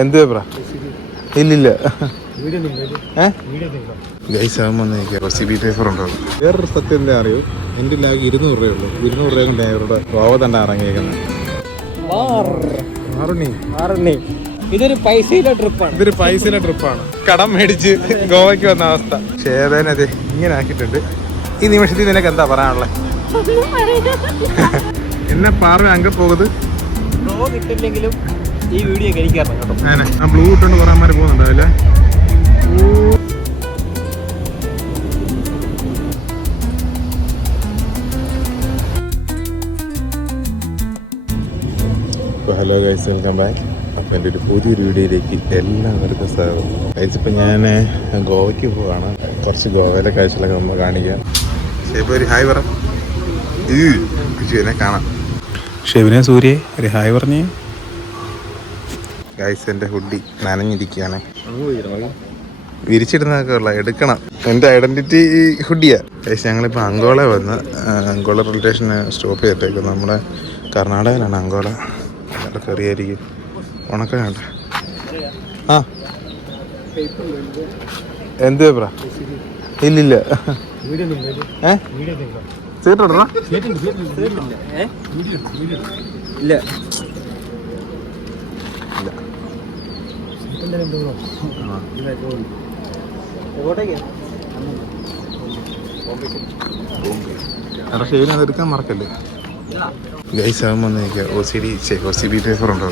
എന്ത് പേപ്പറാ? ഇല്ലില്ല. ഗൈസ് ആകുമ്പോൾ വന്നിരിക്കുക സി ബി പേപ്പർ ഉണ്ടോ? വേറൊരു സത്യം എന്താ അറിയൂ എന്റെ ലാഗ് ഇരുന്നൂറ് രൂപയുള്ളൂ ഇരുന്നൂറ് രൂപ കൊണ്ട് അവരുടെ റോവ തന്നെ ഇറങ്ങിയേക്കുന്നത്. ഇതൊരു പൈസയിലെ ട്രിപ്പാണ്. ഇതൊരു പൈസയുടെ ട്രിപ്പാണ്. കടം മേടിച്ച് ഗോവയ്ക്ക് വന്ന അവസ്ഥ. ചേതനത് ഇങ്ങനെ ആക്കിയിട്ടുണ്ട്. ഈ നിമിഷത്തിൽ നിനക്ക് എന്താ പറയാനുള്ളത് എന്നെ പാർവ അങ്ങ് പോകുന്നത്? കിട്ടില്ലെങ്കിലും ഈ വീഡിയോ കഴിക്കാറുണ്ട് കേട്ടോ. ആ ബ്ലൂ ഇട്ടുകൊണ്ട് കുറേ അമ്മമാർ പോകുന്നുണ്ടോ അല്ലേ ഹലോ ഗൈസ് വെൽക്കം ബാക്ക് അപ്പോൾ എന്റെ ഒരു പുതിയൊരു വീഡിയോയിലേക്ക് എല്ലാവർക്കും സ്വാഗതം. ഗൈസ് ഇപ്പം ഞാൻ ഗോവയ്ക്ക് പോവാണ്. കുറച്ച് ഗോവയിലെ കാഴ്ചകളൊക്കെ നമ്മൾ കാണിക്കാം. ഷേബ് ഒരു ഹായ് പറ. എന്നെ കാണാം. ഷെബിനെ സൂര്യ ഒരു ഹായ് പറഞ്ഞേ. ഗൈസ് എന്റെ ഹുഡി നനഞ്ഞിരിക്കുകയാണ്. വിരിച്ചിടുന്നതൊക്കെ ഉള്ള എടുക്കണം. എന്റെ ഐഡന്റിറ്റി ഹുഡിയാ ഗൈസ് ഞങ്ങളിപ്പോൾ അങ്കോള വന്ന് അങ്കോള റെയിൽവേ സ്റ്റേഷന് സ്റ്റോപ്പ് ചെയ്തേക്കും നമ്മുടെ കർണാടകയിലാണ് അങ്കോള. അവിടെ കയറിയായിരിക്കും. ഉണക്കം വേണ്ട ആ. എന്ത് പേപ്പറാ? ഇല്ലില്ല. ഏ? സീറ്റ് ഇടണോ ഇല്ല. എങ്ങോട്ടേക്ക്? എടാ ഷെയ്ൻ അത് എടുക്കാൻ മറക്കല്ലേ? ഗൈസ് ആകുമ്പോൾ വന്നിരിക്കുക O C D O C B paper ഉണ്ടോ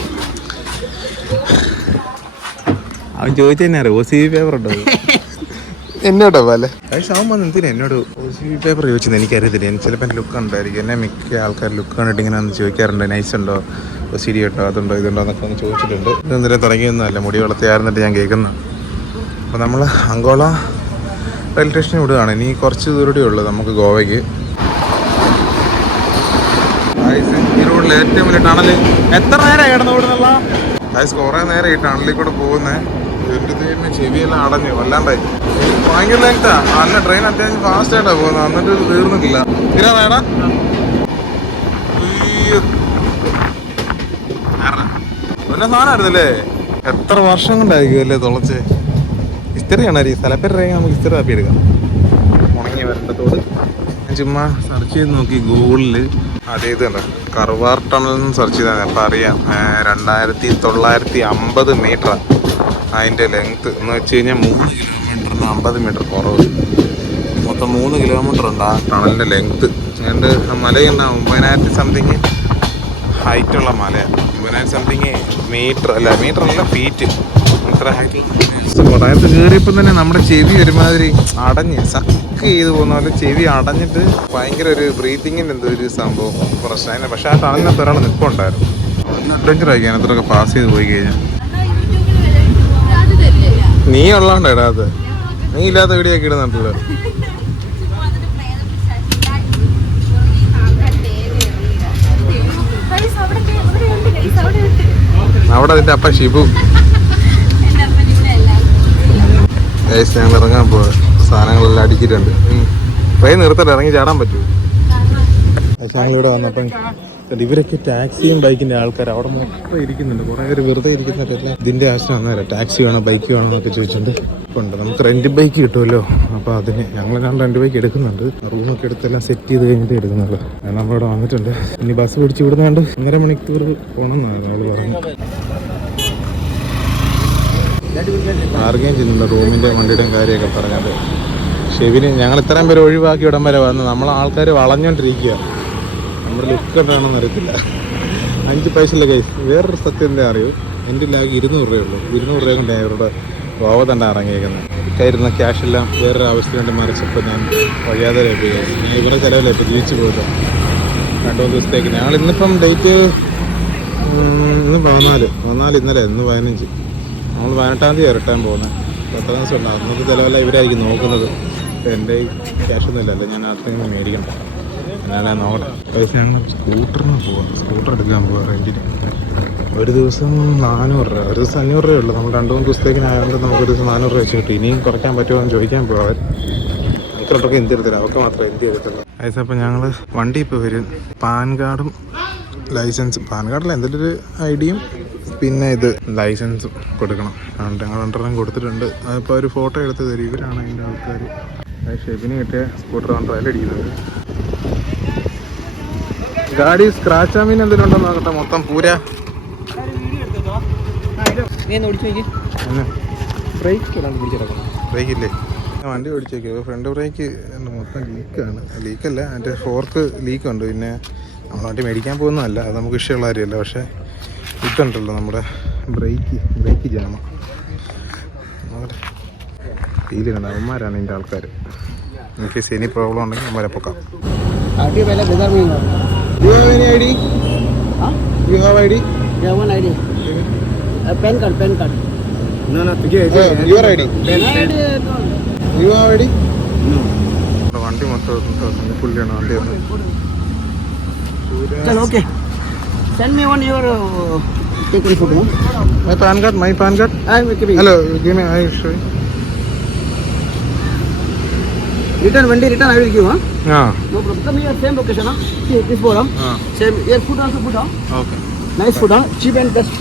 അവൻ ചോദിച്ചു തന്നെ അറിയാം? ഒ സി ബി പേപ്പർ ഉണ്ടോ എന്നോട്ടോ പോലെ ആകുമ്പോൾ എന്തിനാ എന്നോട് പേപ്പർ ചോദിച്ചത് എനിക്കറിയത്തില്ല. എനിക്ക് ചിലപ്പോൾ എന്റെ ലുക്ക് ഉണ്ടായിരിക്കും എന്നെ മിക്ക ആൾക്കാർ ലുക്ക് കണ്ടിട്ട് ഇങ്ങനെ ഒന്ന് ചോദിക്കാറുണ്ട്. നൈസ് ഉണ്ടോ? ഡി ഉണ്ടോ? അതുണ്ടോ? ഇതുണ്ടോ? എന്നൊക്കെ ഒന്ന് ചോദിച്ചിട്ടുണ്ട്. ഇതെന്തിനാ തുടങ്ങിയൊന്നുമല്ല. മുടി വളർത്തിയായിരുന്നിട്ട് ഞാൻ കേൾക്കുന്നു. അപ്പോൾ നമ്മൾ അങ്കോള റെയിൽവേ സ്റ്റേഷനിൽ വിടുകയാണ് ഇനി കുറച്ച് ദൂരമേ ഉള്ളൂ നമുക്ക് ഗോവയ്ക്ക്. ഈ റോഡിൽ ഏറ്റവും വലിയ ടണൽ എത്ര നേരം കിടന്നു ഓടുന്നുള്ള ഗൈസ് കുറേ നേരം ഈ ടണലിൽ കൂടെ പോകുന്നേ. എന്റെ ദൈവമേ ചെവിയെല്ലാം അടഞ്ഞു വല്ലാണ്ടായി. ഭയങ്കര നല്ല ട്രെയിൻ അത്യാവശ്യം ഫാസ്റ്റ് ആയിട്ടാ പോകുന്നത്. എന്നിട്ട് തീർന്നിട്ടില്ല. തീരാ വല്ല സാധനമായിരുന്നല്ലേ? എത്ര വർഷം കൊണ്ടായിരിക്കും അല്ലേ തുളച്ച് ഇസ്തറിയാണ് ഈ സ്ഥലപ്പേര് നമുക്ക് ഇസ്തിരി കാപ്പി എടുക്കാം. ഉണങ്ങി വരണ്ടത്തോട്. ഞാൻ ചുമ്മാ സെർച്ച് ചെയ്ത് നോക്കി ഗൂഗിളിൽ അതേ കണ്ടോ. കർവാർ ടണൽ സെർച്ച് ചെയ്താൽ അപ്പം അറിയാം. രണ്ടായിരത്തി തൊള്ളായിരത്തി അമ്പത് മീറ്റർ അതിന്റെ ലെങ്ത്ത് എന്ന് വെച്ച് കഴിഞ്ഞാൽ മൂന്ന് കിലോമീറ്ററിന് അമ്പത് മീറ്റർ കുറവ്. മൊത്തം മൂന്ന് കിലോമീറ്റർ ഉണ്ട് ആ ടണലിന്റെ ലെങ്ത്ത് അതുകൊണ്ട് മലയുണ്ട് ഒമ്പതിനായിരത്തി സംതിങ് ഹൈറ്റുള്ള മലയാണ് ഒമ്പതിനായിരത്തി സംതിങ് മീറ്റർ അല്ല മീറ്റർ അല്ല ഫീറ്റ് അത്ര ഹൈറ്റ് കൊടായത്ത് കയറിയപ്പോൾ തന്നെ നമ്മുടെ ചെവി ഒരുമാതിരി അടഞ്ഞ് സക്ക് ചെയ്ത് പോകുന്ന പോലെ ചെവി അടഞ്ഞിട്ട് ഭയങ്കര ഒരു ബ്രീത്തിങ്ങിന്റെ എന്തോ ഒരു സംഭവം പ്രശ്നമായിരുന്നു പക്ഷേ ആ ടണലിനകത്ത് ഒരാൾ നിൽപ്പുണ്ടായിരുന്നു അഡ്വഞ്ചർ ആയിരിക്കും അതിനകത്തൊക്കെ പാസ് ചെയ്ത് പോയി കഴിഞ്ഞാൽ നീ ഉള്ളതുകൊണ്ട് ഇടാതെ നീ ഇല്ലാത്ത വീഡിയോ ഇടുന്നുണ്ടല്ലോ അവിടെ അതിന്റെ അപ്പ ഷിബു. ഞങ്ങൾ ഇറങ്ങാൻ പോവാ. സാധനങ്ങളെല്ലാം അടിച്ചിട്ടുണ്ട്. ട്രെയിൻ നിർത്തിട്ട് ഇറങ്ങി ചാടാൻ പറ്റുമോ ഞങ്ങളിവിടെ വന്നപ്പം കണ്ടോ, ഇവരൊക്കെ ടാക്സിയും ബൈക്കിന്റെ ആൾക്കാർ അവിടെ മൊത്തം ഇരിക്കുന്നുണ്ട്. കുറെ പേര് വെറുതെ ഇരിക്കുന്നവരല്ലേ ഇതിന്റെ ആവശ്യം അന്നേരം ടാക്സി വേണോ ബൈക്ക് വേണോ എന്നൊക്കെ ചോദിച്ചിട്ടുണ്ട്. ഉണ്ട്. നമുക്ക് റെന്റ് ബൈക്ക് കിട്ടുമല്ലോ. അപ്പൊ അതിന് ഞങ്ങൾ ഞാൻ റെന്റ് ബൈക്ക് എടുക്കുന്നുണ്ട്. റൂമൊക്കെ എടുത്തെല്ലാം സെറ്റ് ചെയ്ത് കഴിഞ്ഞിട്ട് എടുക്കുന്നുള്ളൂ. നമ്മളിവിടെ വന്നിട്ടുണ്ട്. ഇനി ബസ് പിടിച്ച് ഇവിടുന്ന് ഒന്നര മണിക്കൂർ പോകണം എന്നാണ് അവൾ പറഞ്ഞു ആർക്കെയും റൂമിന്റെ റൂമിന്റെ വണ്ടിയുടെയും കാര്യമൊക്കെ പറഞ്ഞത് ഷെവിന് ഞങ്ങൾ ഇത്രയും പേര് ഒഴിവാക്കി ഇടം വരെ വന്ന് നമ്മളെ ആൾക്കാർ വളഞ്ഞോണ്ടിരിക്കുക നമ്മുടെ ലുക്ക് എന്താണെന്ന് അറിയത്തില്ല. അഞ്ച് പൈസ ഇല്ല കൈസ് വേറൊരു സത്യം എന്താ അറിയൂ എന്റെ ലാഗ് ഇരുന്നൂറ് രൂപയുള്ളൂ. ഇരുന്നൂറ് രൂപ കൊണ്ട് അവരുടെ ഗോവ തന്നെ ഇറങ്ങിയേക്കുന്നത്. കയ്യിരുന്ന ക്യാഷ് എല്ലാം വേറൊരു ആവശ്യത്തിന് വേണ്ടി മറിച്ചപ്പോൾ ഞാൻ വഴിയാതെ ലഭിക്കും ഞാൻ ഇവരുടെ ചിലവില്ല ഇപ്പോൾ ജീവിച്ചു പോയത്. രണ്ടു മൂന്ന് ദിവസത്തേക്ക്. ഞങ്ങൾ ഇന്നിപ്പം ഡേറ്റ് ഇന്ന് പതിനാല്. പതിനാല് ഇന്നലെ ഇന്ന് പതിനഞ്ച്. നമ്മൾ പതിനെട്ടാം തീയതി ഇറട്ടാൻ പോകുന്നത്. എത്ര ദിവസം ഉണ്ടാകും അന്നത്തെ ചിലവല്ല ഇവരായിരിക്കും നോക്കുന്നത്. എന്റെ ഒന്നും ഇല്ലല്ലോ ഞാൻ അത്രയും മേടിക്കണം. എന്നാലേ നോക്കട്ടെ. സ്കൂട്ടറിന് പോവാം. സ്കൂട്ടർ എടുക്കാൻ പോവാം റെന്റിന് ഒരു ദിവസം നാനൂറ് രൂപ. ഒരു ദിവസം അഞ്ഞൂറ് രൂപയേ ഉള്ളൂ. നമ്മൾ രണ്ട് മൂന്ന് ദിവസത്തേക്ക് ആയതുകൊണ്ട് നമുക്ക് ഒരു ദിവസം നാനൂറ് രൂപ വെച്ച് കിട്ടും. ഇനിയും കുറയ്ക്കാൻ പറ്റുമോ എന്ന് ചോദിക്കാൻ പോവാ ഇത്രയൊക്കെ എന്ത് എടുത്തില്ല. അവർക്ക് മാത്രമേ എന്ത് എടുത്തുള്ളൂ. പൈസ അപ്പം ഞങ്ങൾ വണ്ടി ഇപ്പോൾ വരും. പാൻ കാർഡും ലൈസൻസ്. പാൻ കാർഡിൽ എന്തെങ്കിലും ഒരു ഐ ഡിയും പിന്നെ ഇത് ലൈസൻസും കൊടുക്കണം. അതുകൊണ്ട് ഞങ്ങൾ രണ്ടെണ്ണം കൊടുത്തിട്ടുണ്ട്. അതിപ്പോൾ ഒരു ഫോട്ടോ എടുത്ത് തരും. ഇവരാണ് അതിന്റെ ആൾക്കാർ ഷെബിന് കിട്ടിയ സ്കൂട്ടർ കൊണ്ട് അതിലടിക്കുന്നത്. ഗാഡി സ്ക്രാച്ച് ആമീൻ എന്തെങ്കിലും ഉണ്ടോ നോക്കട്ടെ മൊത്തം പൂര. നീ ഒന്ന് ഓടിച്ചു നോക്കി. ബ്രേക്ക് ഇടാണ്ട് പിടിച്ചിടക്കണം ബ്രേക്ക് ഇല്ലേ? വണ്ടി ഓടിച്ചേക്കോ ഫ്രണ്ട് ബ്രേക്ക് മൊത്തം ലീക്കാണ് ലീക്കല്ല അതിന്റെ ഫോർക്ക് ലീക്കുണ്ട് പിന്നെ നമ്മൾ വണ്ടി മേടിക്കാൻ പോകുന്നതല്ല അത് നമുക്ക് ഇഷ്ടമുള്ള കാര്യമല്ല. പക്ഷേ ഇതുണ്ടല്ലോ നമ്മുടെ ബ്രേക്ക് ബ്രേക്ക് ജാമ ഫീലുണ്ട് അവന്മാരാണ് ഇതിന്റെ ആൾക്കാർ എനിക്ക് എനി പ്രോബ്ലം ഉണ്ടെങ്കിൽ അവന്മാരെ പൊക്കാം. You have any ID? Huh? You have ID? Yeah, one ID. Okay. Uh, pen card, pen card. No, no, तुझे oh, your ID. Pen, pen. You have ID? No. വണ്ടി മൊത്തം പുള്ളിയാണ് വണ്ടി okay send me one your taken photo my PAN card my PAN card hello give me I show return one day return I will give no problem come here same location this పోదాం same year food also food okay nice ഫുഡാണ് cheap and best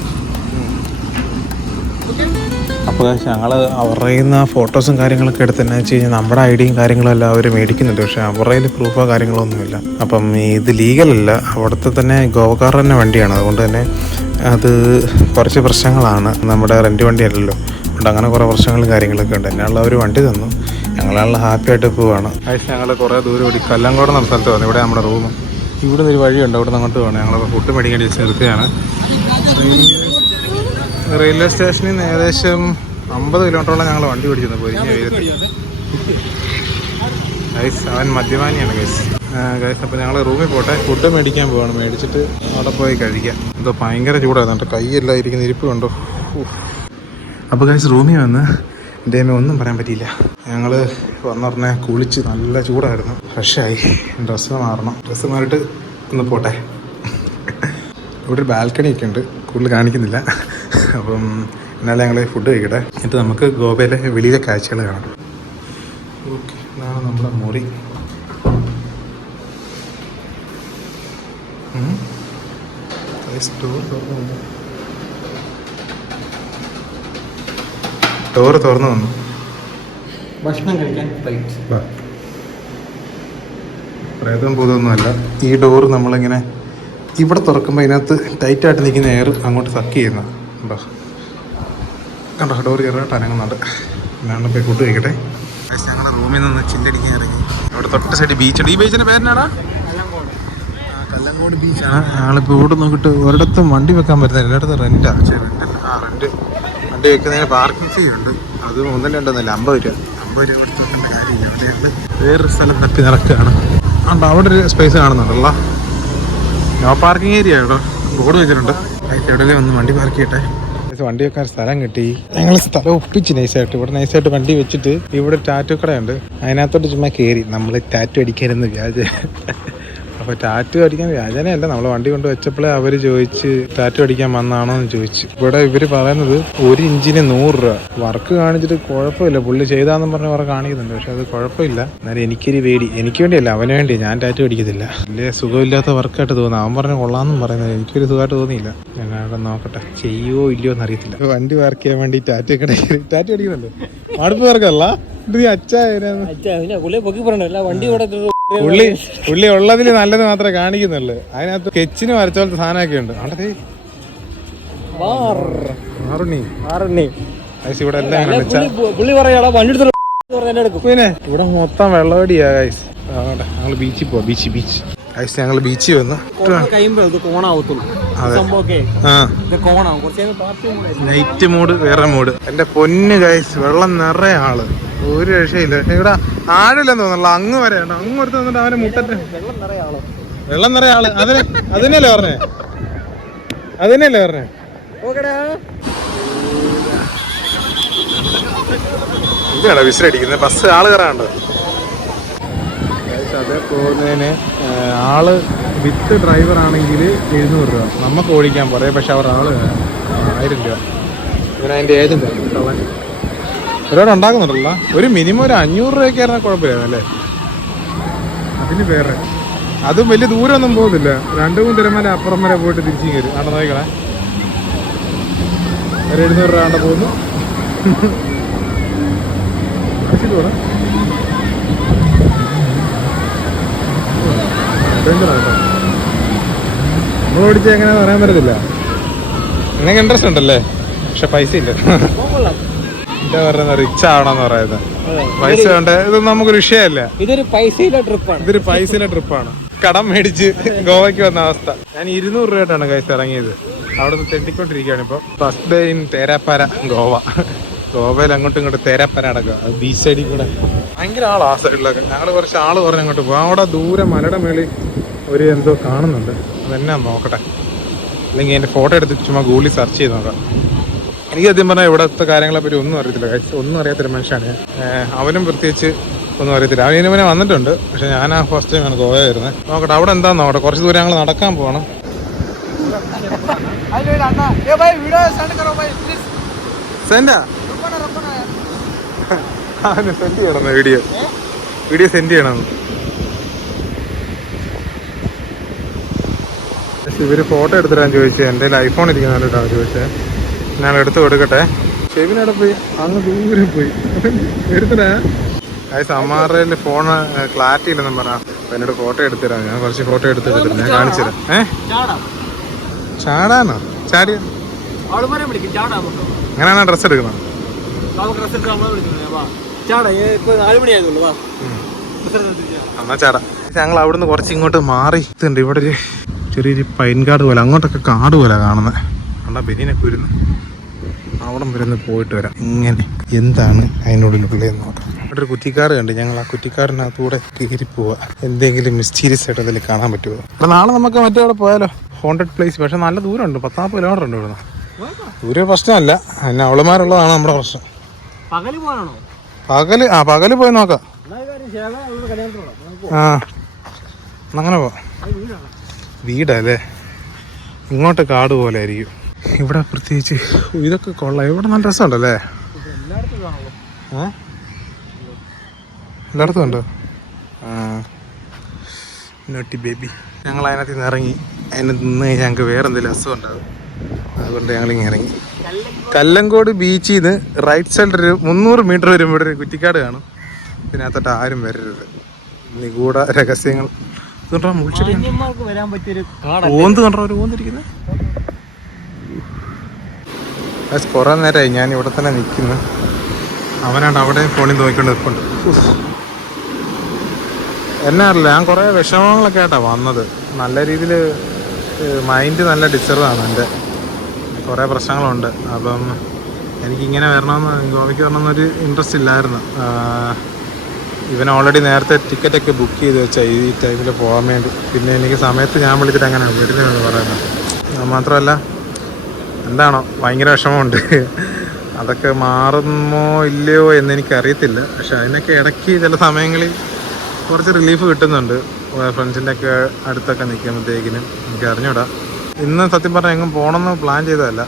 അപ്പോൾ ഞങ്ങൾ അവരുടെ നിന്ന് ഫോട്ടോസും കാര്യങ്ങളൊക്കെ എടുത്ത് തന്നെ വെച്ച് കഴിഞ്ഞാൽ നമ്മുടെ ഐ ഡിയും കാര്യങ്ങളും എല്ലാം അവർ മേടിക്കുന്നുണ്ട്. പക്ഷേ അവരുടെ കയ്യിൽ പ്രൂഫോ കാര്യങ്ങളൊന്നുമില്ല അപ്പം ഇത് ലീഗലല്ല അവിടുത്തെ തന്നെ ഗോവക്കാർ തന്നെ വണ്ടിയാണ്. അതുകൊണ്ട് തന്നെ അത് കുറച്ച് പ്രശ്നങ്ങളാണ്. നമ്മുടെ റെന്റ് വണ്ടിയല്ലല്ലോ അതുകൊണ്ട് അങ്ങനെ കുറേ പ്രശ്നങ്ങളും കാര്യങ്ങളൊക്കെ ഉണ്ട്. എന്നാൽ അവർ വണ്ടി തന്നു. ഞങ്ങളാണല്ലോ ഹാപ്പി ആയിട്ട് പോവാണ് ഞങ്ങൾ കുറേ ദൂരം ഓടി കല്ലങ്കോട് എന്ന സ്ഥലത്ത് വന്നു. ഇവിടെ നമ്മുടെ റൂം ഇവിടെ ഒരു വഴിയുണ്ട്. അവിടെ നിന്ന് അങ്ങോട്ട് പോകണം ഞങ്ങൾ ഫുഡ് മേടിക്കാൻ നിർത്തിയാണ് റെയിൽവേ സ്റ്റേഷനിൽ നിന്ന് ഏകദേശം അമ്പത് കിലോമീറ്ററോളം ഞങ്ങൾ വണ്ടി ഓടിക്കുന്നു പൊരിഞ്ഞ ഗൈസ് അവൻ മദ്യപാനിയാണ് ഗൈസ് ഗൈസ് അപ്പോൾ ഞങ്ങൾ റൂമിൽ പോട്ടെ. ഫുഡ് മേടിക്കാൻ പോവാണ്. മേടിച്ചിട്ട് അവിടെ പോയി കഴിക്കാം. എന്തോ ഭയങ്കര ചൂടായിരുന്നു എന്റെ കൈയെല്ലാം ഇരിക്കുന്ന ഇരിപ്പ് കണ്ടോ? അപ്പോൾ ഗൈസ് റൂമിൽ വന്ന് എന്റെ അമ്മ ഒന്നും പറയാൻ പറ്റിയില്ല. ഞങ്ങൾ വന്നുടനെ കുളിച്ച് നല്ല ചൂടായിരുന്നു. ഫ്രഷായി. ഡ്രസ്സ് മാറണം. ഡ്രസ്സ് മാറിയിട്ട് ഒന്ന് പോട്ടെ. ഇവിടെ ഒരു ബാൽക്കണി ഒക്കെ ഉണ്ട്. കൂടുതൽ കാണിക്കുന്നില്ല. അപ്പം എന്നാലും ഞങ്ങൾ ഫുഡ് കഴിക്കട്ടെ. എന്നിട്ട് നമുക്ക് ഗോവയിലെ വെളിയിലെ കാഴ്ചകൾ കാണാം. ഓക്കെ ഇതാണ് നമ്മുടെ മുറി. ഡോർ ഡോർ തുറന്നു വന്നു. ഭക്ഷണം കഴിക്കാൻ. പ്രേതം ഭൂതമൊന്നുമല്ല ഈ ഡോറ് നമ്മളിങ്ങനെ ഇവിടെ തുറക്കുമ്പോൾ ഇതിനകത്ത് ടൈറ്റായിട്ട് നിൽക്കുന്ന എയർ അങ്ങോട്ട് സക്ക് ചെയ്യുന്ന. കണ്ടോ? കണ്ടോ? ഡോർ ചെറുതായിട്ട് അനങ്ങുന്നുണ്ട് ഞാൻ പോയി ഫുഡ് കഴിക്കട്ടെ. ഞങ്ങളുടെ റൂമിൽ നിന്ന് ചില്ലടിക്കാൻ ഇറങ്ങി. അവിടെ തൊട്ട സൈഡ് ബീച്ചുണ്ട് ഈ ബീച്ചിന്റെ പേരെന്നാടാ? കല്ലങ്കോട് ബീച്ചാണ് ഞങ്ങളിപ്പോൾ ഇവിടെ നോക്കിയിട്ട് ഒരിടത്തും വണ്ടി വെക്കാൻ പറ്റുന്നില്ല. എല്ലായിടത്തും റെന്റാണ് പക്ഷേ റെന്റ് ആ റെന്റ് വണ്ടി വെക്കുന്നതിന് പാർക്കിംഗ് ഫീ ഉണ്ട്. അത് ഒന്നും രണ്ടൊന്നല്ല അമ്പത് രൂപ. അമ്പത് രൂപ കൊടുത്തിട്ടുണ്ട് കാര്യമില്ല. അവിടെ വേറൊരു സ്ഥലം തപ്പി നടക്കുകയാണ്. അതുകൊണ്ട് അവിടെ ഒരു സ്പേസ് കാണുന്നുണ്ടല്ലോ. നോ പാർക്കിംഗ് ഏരിയ കേട്ടോ ബോർഡ് വെച്ചിട്ടുണ്ട്. എവിടെയെങ്കിലും ഒന്ന് വണ്ടി പാർക്ക് ചെയ്യട്ടെ. വണ്ടി വെക്കാൻ സ്ഥലം കിട്ടി. ഞങ്ങൾ സ്ഥലം ഒപ്പിച്ച് നൈസായിട്ട് ഇവിടെ നൈസായിട്ട് വണ്ടി വെച്ചിട്ട് ഇവിടെ ടാറ്റു കടയുണ്ട്. അതിനകത്തോട്ട് ചുമ്മാ കയറി നമ്മൾ ടാറ്റു അടിക്കാനെന്ന് വ്യാജ അപ്പോൾ ടാറ്റു അടിക്കാൻ വ്യാജനയല്ല. നമ്മൾ വണ്ടി കൊണ്ട് വെച്ചപ്പോഴേ അവർ ചോദിച്ച് ടാറ്റു അടിക്കാൻ വന്നാണോ എന്ന് ചോദിച്ചു. ഇവിടെ ഇവർ പറയുന്നത് ഒരു ഇഞ്ചിന് നൂറ് രൂപ. വർക്ക് കാണിച്ചിട്ട് കുഴപ്പമില്ല. പുള്ളി ചെയ്താന്നും പറഞ്ഞ് അവർ കാണിക്കുന്നുണ്ട്. പക്ഷെ അത് കുഴപ്പമില്ല. എന്നാലും എനിക്കൊരു പേടി. എനിക്ക് വേണ്ടിയല്ല അവന് വേണ്ടി ഞാൻ ടാറ്റു അടിക്കത്തില്ല. വലിയ സുഖമില്ലാത്ത വർക്കായിട്ട് തോന്നുന്നു. അവൻ പറഞ്ഞ കൊള്ളാമെന്നും പറയുന്നത് എനിക്കൊരു സുഖമായിട്ട് തോന്നിയില്ല. അവിടെ നോക്കട്ടെ. ചെയ്യോ ഇല്ലയോ എന്ന് അറിയത്തില്ല വണ്ടി വർക്ക് ചെയ്യാൻ വേണ്ടി ടാറ്റു കടയിൽ ടാറ്റു അടിക്കുന്നുണ്ട്. മടുപ്പ് വർക്കല്ല. അച്ഛാ പൊക്കി പറഞ്ഞല്ല. വണ്ടി ഉള്ളി പുള്ളി ഉള്ളതിൽ നല്ലത് മാത്രമേ കാണിക്കുന്നുള്ളൂ. അതിനകത്ത് കെച്ചിന് വരച്ചോളത്തെ സാധനമൊക്കെ ഉണ്ട് അവിടെ ഇവിടെ എല്ലാം പിന്നെ? ഇവിടെ മൊത്തം വെള്ളമടിയാ ഗൈസ് ഞങ്ങൾ ബീച്ചിൽ പോവാ ബീച്ച് ബീച്ച് ഗൈസ് ഞങ്ങൾ ബീച്ചിൽ വന്ന് നൈറ്റ് മൂഡ് വേറെ മൂഡ് എന്റെ പൊന്ന് ഗൈസ് വെള്ളം നിറയെ ആൾ. ഒരു രക്ഷയില്ല. പക്ഷെ ഇവിടെ ആഴില്ലെന്ന് തോന്നുന്നില്ല അങ്ങ് വരെ ഉണ്ട്. അങ്ങ് ഒരുത്ത് വന്നിട്ട് അവനെ മുട്ടറ്റ് വെള്ളം നിറയെ ആളോ. വെള്ളം നിറയെ ആൾ. അതിന് അതിനല്ലേ പറഞ്ഞേ? അതിനല്ലേ പറഞ്ഞേ? ഓക്കെടാ ഇതാണ് വിസിലടിക്കുന്നത് ബസ് ആൾ കയറാണ്ട് അതേ പോകുന്നതിന് ആൾ വിത്ത് ഡ്രൈവർ ആണെങ്കിൽ എഴുന്നൂറ് രൂപ. നമുക്ക് ഓടിക്കാൻ പറയാം പക്ഷെ അവർ ആൾ ആയിരം രൂപ. ഇവൻ ഏജന്റ് ഏജന്റ് ഒരുപാട് ഉണ്ടാക്കുന്നുണ്ടല്ലോ. ഒരു മിനിമം ഒരു അഞ്ഞൂറ് രൂപയൊക്കെ ആയിരുന്ന കുഴപ്പമില്ലായിരുന്നു അല്ലേ? അതിന് വേറെ. അതും വലിയ ദൂരമൊന്നും പോകുന്നില്ല രണ്ടു മൂന്ന് തിരമല അപ്പുറം വരെ പോയിട്ട് തിരിച്ചു കയറി അവിടെ നോക്കണേ ഒരു എഴുന്നൂറ് രൂപ അവിടെ പോകുന്നു. നമ്മൾ ഓടിച്ച പറയാൻ പറ്റത്തില്ല. നിങ്ങൾക്ക് ഇൻട്രസ്റ്റ് ഉണ്ടല്ലേ? പക്ഷെ പൈസ ഇല്ല എന്താ പറയുന്നത് റിച്ച് ആവണമെന്ന് പറയുന്നത്. പൈസ ഉണ്ട് ഇത് നമുക്കൊരു വിഷയമല്ല? ഇതൊരു പൈസയിലെ ട്രിപ്പാണ് ഇതൊരു പൈസയിലെ ട്രിപ്പാണ് കടം മേടിച്ച് ഗോവയ്ക്ക് വന്ന അവസ്ഥ. ഞാൻ ഇരുന്നൂറ് രൂപയായിട്ടാണ് കൈസ് ഇറങ്ങിയത്. അവിടെ നിന്ന് തെണ്ടിക്കൊണ്ടിരിക്കുകയാണ് ഇപ്പൊ. ഫസ്റ്റ് ഡേ ഇൻ തേരാപ്പാര ഗോവ. ഗോവയിൽ അങ്ങോട്ടും ഇങ്ങോട്ട് തേരാപ്പാര അടക്കുക അത് ബീച്ച് സൈഡിൽ കൂടെ. ഭയങ്കര ആളാ ആ സൈഡിലൊക്കെ ഞങ്ങൾ കുറച്ച് ആൾ പറഞ്ഞ് അങ്ങോട്ട് പോകും അവിടെ ദൂരെ മലയുടെ മേളിൽ ഒരു എന്തോ കാണുന്നുണ്ട്. അതെന്നാ നോക്കട്ടെ. അല്ലെങ്കിൽ എന്റെ ഫോട്ടോ എടുത്ത് ചുമ്മാ ഗൂഗിളിൽ സെർച്ച് ചെയ്ത് നോക്കാം. എനിക്ക് സത്യം പറഞ്ഞാൽ ഇവിടുത്തെ കാര്യങ്ങളെ പറ്റി ഒന്നും അറിയത്തില്ല. ഒന്നും അറിയാത്തൊരു മനുഷ്യനാണ് അവനും പ്രത്യേകിച്ച് ഒന്നും അറിയത്തില്ല. അവൻ ഇനി വന്നിട്ടുണ്ട്. പക്ഷെ ഞാൻ ആ ഫസ്റ്റ് ടൈം ടൈമാണ് പോയായിരുന്നു നോക്കട്ടെ അവിടെ എന്താന്ന് നോക്കട്ടെ. കുറച്ച് ദൂരം ഞങ്ങൾ നടക്കാൻ പോകണം സെൻഡ് വീഡിയോ. വീഡിയോ സെൻഡ് ചെയ്യണം. ഇവർ ഫോട്ടോ എടുത്തിട്ടാണ് ചോദിച്ചത്. എന്റെ ഐഫോൺ ഇരിക്കുന്നതാണ് കേട്ടോ ചോദിച്ചത്. ഞാൻ എടുത്തു കൊടുക്കട്ടെ. ഷെബിനവിടെ പോയി. അങ്ങ് ദൂരെ പോയി. എടുത്തരാ അത് സമാറയിൽ ഫോൺ ക്ലാരിറ്റി ഇല്ലെന്നും പറഞ്ഞാ. അപ്പൊ എന്നോട് ഫോട്ടോ എടുത്തരാം ഞാൻ കുറച്ച് ഫോട്ടോ എടുത്തിട്ടുണ്ട് ഞാൻ കാണിച്ചു തരാം. ഏ? ചാടാ. ചാടാനോ? ചാടി അങ്ങനെയാണോ എടുക്കുന്നത്? ഡ്രസ് വാ. ചാടാ. എന്നാ ഞങ്ങൾ അവിടുന്ന് കുറച്ച് ഇങ്ങോട്ട് മാറി. ഇതുണ്ട് ഇവിടെ ഒരു ചെറിയൊരു പൈൻ കാട് പോലെ. അങ്ങോട്ടൊക്കെ കാട് പോലെ കാണുന്നത് കണ്ടാ ബെനിനെ കുരുന്ന് അവിടം വരെ ഒന്ന് പോയിട്ട് വരാം. ഇങ്ങനെ എന്താണ് അതിനുള്ളിലുള്ളതെന്ന് നോക്കാം. ഇവിടെ ഒരു കുറ്റിക്കാർ കണ്ട് ഞങ്ങൾ ആ കുറ്റിക്കാരനകത്തൂടെ കയറി പോവാ. എന്തെങ്കിലും മിസ്റ്റീരിയസ് ആയിട്ട് അതിൽ കാണാൻ പറ്റുമോ അപ്പം നാളെ നമുക്ക് മറ്റേ അവിടെ പോയാലോ? ഹോണ്ടഡ് പ്ലേസ് പക്ഷെ നല്ല ദൂരമുണ്ട്. പത്താപ്പത് കിലോമീറ്റർ ഉണ്ട് ഇവിടുന്ന്. ദൂരെ പ്രശ്നമല്ല. എന്നെ അവളുമാരുള്ളതാണ് നമ്മുടെ പ്രശ്നം. പകൽ ആ പകൽ പോയി നോക്കാം. ആ. അങ്ങനെ പോവാം. വീടല്ലേ? ഇങ്ങോട്ട് കാട് പോലെ ആയിരിക്കും. ഇവിടെ പ്രത്യേകിച്ച് ഇതൊക്കെ കൊള്ളാം. ഇവിടെ നല്ല രസമുണ്ടല്ലേ? ഇത് എല്ലായിടത്തും ഉണ്ടോ? നോട്ടി ബേബി ഞങ്ങൾ അതിനകത്ത് നിന്ന് ഇറങ്ങി. അതിന് നിന്ന് ഞങ്ങൾക്ക് വേറെ എന്തെങ്കിലും അസുഖം ഉണ്ടാകും അതുകൊണ്ട് ഞങ്ങൾ ഇങ്ങനെ ഇറങ്ങി. കല്ലങ്കോട് ബീച്ചിൽ നിന്ന് റൈറ്റ് സൈഡിൽ ഒരു മുന്നൂറ് മീറ്റർ വരുമ്പോൾ ഇവിടെ ഒരു കുറ്റിക്കാട് കാണും. ഇതിനകത്തോട്ട് ആരും വരരുത്. നിഗൂഢ രഹസ്യങ്ങൾ. മുൾച്ചെടി? പറ്റിയൊരു കാടാണ് ഓന്ത് കണ്ടോ? ഒരു ഓന്തിരിക്കുന്നത് കുറെ നേരമായി ഞാൻ ഇവിടെ തന്നെ നിൽക്കുന്നു. അവനാണ് അവിടെ ഫോണിൽ നോക്കിക്കൊണ്ട് ഉഫ്. എന്നെ അറിയില്ല ഞാൻ കുറേ വിഷമങ്ങളൊക്കെ ആയിട്ടാണ് വന്നത്. നല്ല രീതിയിൽ മൈൻഡ് നല്ല ഡിസ്റ്റർബ് ആണ് എന്റെ. കുറേ പ്രശ്നങ്ങളുണ്ട്. അപ്പം എനിക്കിങ്ങനെ വരണമെന്ന് ഗോവയ്ക്ക് വരണമെന്നൊരു ഇൻട്രസ്റ്റ് ഇല്ലായിരുന്നു. ഇവൻ ഓൾറെഡി നേരത്തെ ടിക്കറ്റൊക്കെ ബുക്ക് ചെയ്ത് വെച്ചാൽ ഈ ടൈമിൽ പോകാൻ വേണ്ടി. പിന്നെ എനിക്ക് സമയത്ത് ഞാൻ വിളിച്ചിട്ട് അങ്ങനെയാണ് വീട്ടിൽ പറയുന്നത്? മാത്രമല്ല എന്താണോ ഭയങ്കര വിഷമമുണ്ട്. അതൊക്കെ മാറുമോ ഇല്ലയോ എന്ന് എനിക്കറിയത്തില്ല. പക്ഷെ അതിനൊക്കെ ഇടയ്ക്ക് ചില സമയങ്ങളിൽ കുറച്ച് റിലീഫ് കിട്ടുന്നുണ്ട്. ഫ്രണ്ട്സിന്റെ ഒക്കെ അടുത്തൊക്കെ നിൽക്കുമ്പോഴത്തേക്കിനും എനിക്ക് അറിഞ്ഞൂടാ. ഇന്ന് സത്യം പറഞ്ഞാൽ എങ്ങും പോകണമെന്ന് പ്ലാൻ ചെയ്തതല്ല.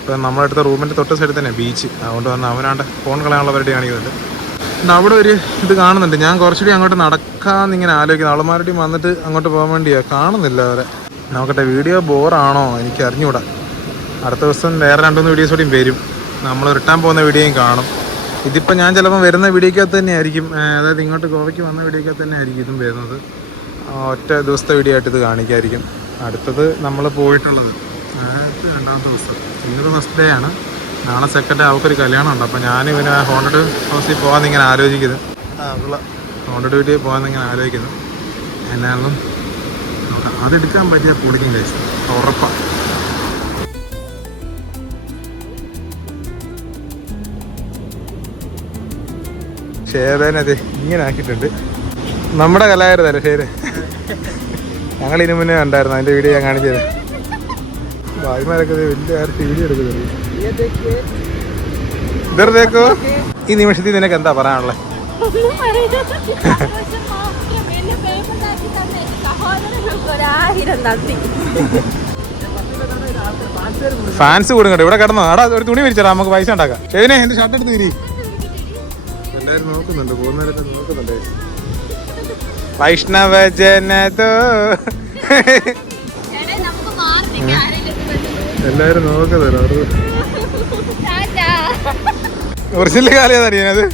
ഇപ്പം നമ്മുടെ അടുത്ത റൂമിന്റെ തൊട്ട് സൈഡിൽ തന്നെ ബീച്ച് അതുകൊണ്ട് വന്ന് അവനാണ്ട് ഫോൺ കളയാനുള്ള പരിപാടി കാണിക്കുന്നുണ്ട്. അവിടെ ഒരു ഇത് കാണുന്നുണ്ട്. ഞാൻ കുറച്ചുകൂടി അങ്ങോട്ട് നടക്കാമെന്ന് ഇങ്ങനെ ആലോചിക്കുന്നു. ആളുമാരുടെയും വന്നിട്ട് അങ്ങോട്ട് പോകാൻ വേണ്ടിയാണ് കാണുന്നില്ല അവരെ. നോക്കട്ടെ വീഡിയോ ബോറാണോ എനിക്ക് അറിഞ്ഞൂടാ. അടുത്ത ദിവസം വേറെ രണ്ടുമൂന്ന് വീഡിയോസ് കൂടിയും വരും. നമ്മൾ റിട്ടാൻ പോകുന്ന വീഡിയോയും കാണും. ഇതിപ്പോൾ ഞാൻ ചിലപ്പോൾ വരുന്ന വീഡിയോക്കകത്ത് തന്നെ ആയിരിക്കും അതായത് ഇങ്ങോട്ട് ഗോവയ്ക്ക് വന്ന വീഡിയോക്കകത്ത് തന്നെ ആയിരിക്കും ഇതും വരുന്നത്. ഒറ്റ ദിവസത്തെ വീഡിയോ ആയിട്ട് ഇത് കാണിക്കായിരിക്കും. അടുത്തത് നമ്മൾ പോയിട്ടുള്ളത് അതായത് രണ്ടാമത്തെ ദിവസം. ഇന്നൊരു ഫസ്റ്റ് ഡേ ആണ്. നാളെ സെക്കൻഡ് ഡേ അവൾക്കൊരു കല്യാണം ഉണ്ട്. അപ്പോൾ ഞാൻ ഇവന് ഹോണ്ടഡ് ഹൗസിൽ പോകാമെന്ന് ഇങ്ങനെ ആലോചിക്കുന്നു. ഹോണ്ടഡ് വീട്ടിൽ പോകാമെന്ന് ഇങ്ങനെ ആലോചിക്കുന്നു. എന്നാലും നമുക്ക് അതെടുക്കാൻ പറ്റിയ പൊളിക്കും ഉറപ്പാണ് ഷേതേനത് ഇങ്ങനെ ആക്കിയിട്ടുണ്ട്. നമ്മുടെ കലാകാരതല്ലേ ഷേര് ഞങ്ങൾ ഇതിനു മുന്നേ ഉണ്ടായിരുന്നു അതിന്റെ വീഡിയോ ഞാൻ കാണിച്ചത്. ഭായിമാരൊക്കെ ദേ വലിയ ആർത്തി വീഡിയോ എടുക്കുന്നുണ്ട്. ഇതേക്കോ ഈ നിമിഷത്തിൽ നിനക്ക് എന്താ പറയാനുള്ളത്? ഫാൻസ് കൂടുങ്ങട്ടെ ഇവിടെ കിടന്നോ. അടാ ഒരു തുണി വിരിച്ചടാ നമുക്ക് പൈസ ഉണ്ടാക്കാം. ഏതിനെ എന്റെ ഷർട്ട് എടുത്ത് തിരി എല്ലാരും നോക്കുന്നുണ്ട് പോകുന്നവരൊക്കെ നോക്കുന്നുണ്ട്. വൈഷ്ണവ ജനതോ എല്ലാരും നോക്കുന്നത് ടാറ്റാ. ഒറിജിനൽ കാലിയാ അറിയാനത്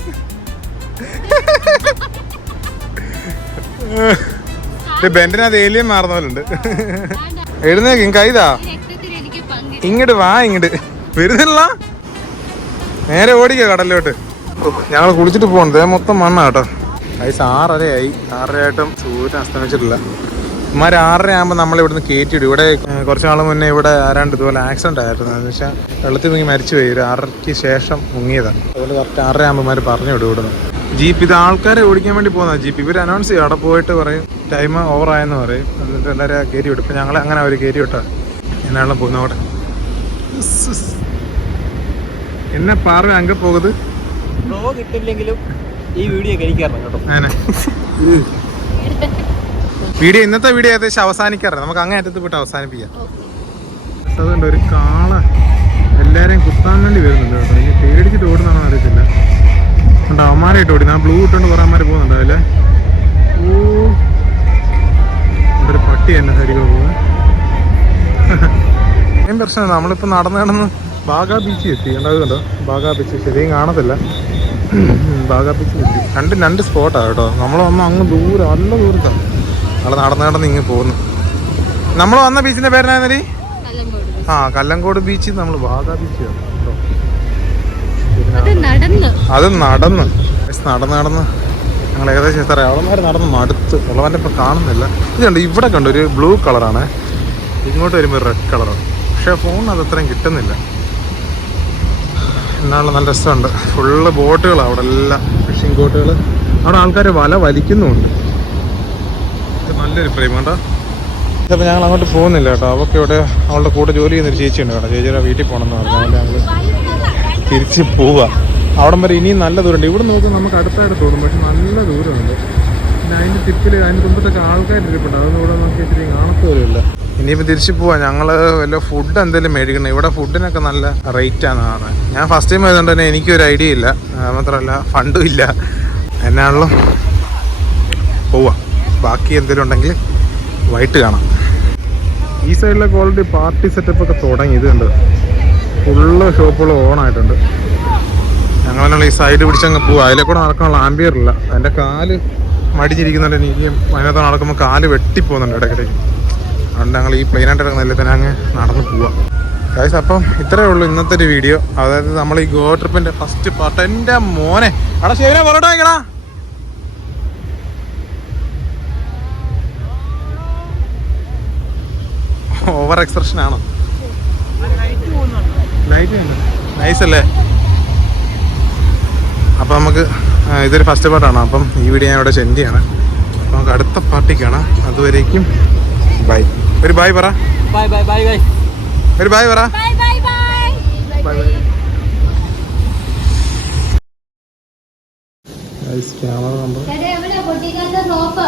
ബെൻഡിനകത്ത് ഏലിയൻ മാറുന്ന പോലെ ഉണ്ട്. എഴുന്നേക്ക് കൈതാ. ഇങ്ങോട്ട് വാ ഇങ്ങോട്ട് വരുന്നില്ല. നേരെ ഓടിക്ക കടലിലോട്ട്. ഞങ്ങൾ കുളിച്ചിട്ട് പോകണം ദേ മൊത്തം മണ്ണാ കേട്ടോ. വയസ്സ് ആറരയായി. ആറരയായിട്ടും സൂര്യൻ അസ്തമിച്ചിട്ടില്ല. ഇമാര് ആറര ആകുമ്പോൾ നമ്മൾ ഇവിടുന്ന് കയറ്റിയിടും ഇവിടെ കുറച്ച് നാൾ മുന്നേ ഇവിടെ ആരാണ്ട് ഇതുപോലെ ആക്സിഡന്റ് ആയിരുന്നു. എന്ന് വെച്ചാൽ വെള്ളത്തിൽ മുങ്ങി മരിച്ചു പോയി. ഒരു ആറരയ്ക്ക് ശേഷം മുങ്ങിയതാണ് അതുകൊണ്ട് കറക്റ്റ് ആറര ആകുമ്പോൾ ഇമാര് പറഞ്ഞു വിടും ഇവിടുന്ന്. ജീപ്പ് ഇത് ആൾക്കാരെ ഓടിക്കാൻ വേണ്ടി പോകുന്ന ജീപ്പ് ഇവർ അനൗൺസ് ചെയ്യും. അവിടെ പോയിട്ട് പറയും ടൈം ഓവറായെന്ന് പറയും. എന്നിട്ട് എല്ലാവരും കയറ്റി വിടും. ഇപ്പം ഞങ്ങൾ അങ്ങനെ അവർ കയറ്റി വിട്ടാ. എന്നാളും പോകുന്ന അവിടെ എന്നെ പാർവ അങ്ങ് പോകത് ബ്ലോ കിട്ടില്ലെങ്കിലും ഈ വീഡിയോ അങ്ങനെ. വീഡിയോ ഇന്നത്തെ വീഡിയോ ഏകദേശം അവസാനിക്കാറുണ്ട് നമുക്ക് അങ്ങേ അറ്റത്ത് പോയിട്ട് അവസാനിപ്പിക്കാം. അതുകൊണ്ട് ഒരു കാള എല്ലാരെയും കുത്താൻ വേണ്ടി വരുന്നുണ്ട് കേട്ടോ. ഇനി പേടിച്ചിട്ട് ഓടുന്നാണോ അറിയത്തില്ല. ഉണ്ട് അവന്മാരായിട്ട് ഓടി. ഞാൻ ബ്ലൂ ഇട്ടുകൊണ്ട് കുറെ അമ്മമാര് പോകുന്നുണ്ട് അതിലെ ഓ ഒരു പട്ടി എന്നെ സൈഡിൽ പോകുന്നത് മെയിൻ പ്രശ്നം നമ്മളിപ്പോ നടന്ന് നടന്ന് ബാഗാ ബീച്ച് എത്തി. കണ്ടോ? ബാഗാ ബീച്ച്. ശരിയും കാണത്തില്ല. ബാഗാ കിട്ടി. രണ്ട് രണ്ട് സ്പോട്ടാണ് കേട്ടോ. നമ്മൾ വന്ന അങ്ങ് ദൂരം നല്ല ദൂരത്താണ് നമ്മൾ നടന്ന് നടന്ന് ഇങ്ങ് പോകുന്നു നമ്മൾ വന്ന ബീച്ചിന്റെ പേരെന്നായിരുന്നേ ആ കല്ലങ്കോട് ബീച്ച് നമ്മൾ ബാഗാ ബീച്ച് കേട്ടോ. അത് നടന്ന്. നടന്ന്. നടന്ന് ഞങ്ങൾ ഏകദേശം എത്ര അവളന്മാർ നടന്ന് മടുത്ത് ഉള്ളവന്റെ ഇപ്പം കാണുന്നില്ല. ഇതുണ്ട് ഇവിടെ കണ്ടു ഒരു ബ്ലൂ കളറാണ് ഇങ്ങോട്ട് വരുമ്പോൾ റെഡ് കളറാണ് പക്ഷേ ഫോണിന് അത് അത്രയും കിട്ടുന്നില്ല. എന്നാലും നല്ല രസമുണ്ട്. ഫുള്ള് ബോട്ടുകളാണ് അവിടെ എല്ലാം. ഫിഷിംഗ് ബോട്ടുകൾ അവിടെ ആൾക്കാർ വല വലിക്കുന്നുമുണ്ട്. ഇത് നല്ലൊരു ഫ്രെയിം കണ്ടോ? ചിലപ്പോൾ ഞങ്ങൾ അങ്ങോട്ട് പോകുന്നില്ല കേട്ടോ. അവൾക്ക് ഇവിടെ അവളുടെ കൂടെ ജോലി ചെയ്യുന്നൊരു ചേച്ചിയുണ്ട് കേട്ടോ. ചേച്ചിയുടെ വീട്ടിൽ പോകണമെന്ന് പറഞ്ഞു. ഞങ്ങൾ തിരിച്ച് പോവുക അവിടം വരെ ഇനിയും നല്ല ദൂരമുണ്ട്. ഇവിടെ നോക്കുമ്പോൾ നമുക്ക് അടുത്തായിട്ട് തോന്നും. പക്ഷെ നല്ല ദൂരമുണ്ട്. പിന്നെ അതിന്റെ തിപ്പിൽ അതിന്റെ തുമ്പത്തൊക്കെ ആൾക്കാർ ഇരിപ്പുണ്ട്. അതൊന്നും ഇവിടെ നോക്കി ഇച്ചിരി കാണത്തുമില്ല ഇനിയിപ്പോൾ തിരിച്ചു പോവാം. ഞങ്ങൾ വല്ല ഫുഡ് എന്തെങ്കിലും മേടിക്കണം ഇവിടെ ഫുഡിനൊക്കെ നല്ല റേറ്റാണ് ആണ് ഞാൻ ഫസ്റ്റ് ടൈം ആയതുകൊണ്ട് തന്നെ എനിക്കൊരു ഐഡിയ ഇല്ല. മാത്രമല്ല ഫണ്ടും ഇല്ല. എന്നാണല്ലോ? പോവാം. ബാക്കി എന്തെങ്കിലും ഉണ്ടെങ്കിൽ വൈകിട്ട് കാണാം. ഈ സൈഡിലെ ക്വാളിറ്റി പാർട്ടി സെറ്റപ്പ് ഒക്കെ തുടങ്ങി. ഇത് കണ്ട്? ഫുള്ള് ഷോപ്പുകൾ ഓണായിട്ടുണ്ട് ഞങ്ങളെന്നുള്ള ഈ സൈഡ് പിടിച്ചങ്ങ് പോവുക അതിലെ കൂടെ നടക്കാനുള്ള ആംബിയർ ഇല്ല. എന്റെ കാൽ മടിഞ്ഞിരിക്കുന്നുണ്ട് എനിക്ക് അതിനകത്ത് നടക്കുമ്പോൾ കാൽ വെട്ടിപ്പോകുന്നുണ്ട് ഇടയ്ക്കിടയ്ക്ക്. അതുകൊണ്ട് ഞങ്ങൾ ഈ പ്ലെയിനായിട്ട് ഇറങ്ങുന്നതിൽ തന്നെ അങ്ങ് നടന്ന് പോവാം. ഗൈസ് അപ്പം ഇത്രയേ ഉള്ളൂ ഇന്നത്തെ ഒരു വീഡിയോ അതായത് നമ്മൾ ഈ ഗോ ട്രിപ്പിന്റെ ഫസ്റ്റ് പാർട്ട് എന്റെ മോനെ. അവിടെ ശരിയാ പൊറോട്ട വാങ്ങിക്കടാ. ഓവർ എക്സ്പ്രഷൻ ആണോ? ലൈറ്റ് നൈസ് അല്ലേ? അപ്പം നമുക്ക് ഇതൊരു ഫസ്റ്റ് പാർട്ടാണ് അപ്പം ഈ വീഡിയോ ഞാൻ ഇവിടെ സെൻഡ് ചെയ്യണം. അപ്പം നമുക്ക് അടുത്ത പാർട്ടിക്കാണ് അതുവരേക്കും ബൈ ഒരു ബൈ പറ. ബൈ ബൈ ബൈ ബൈ ഒരു ബൈ പറ. Bye bye bye camera number എവിടെ പൊട്ടിക്കാത്ത സോപ്പ്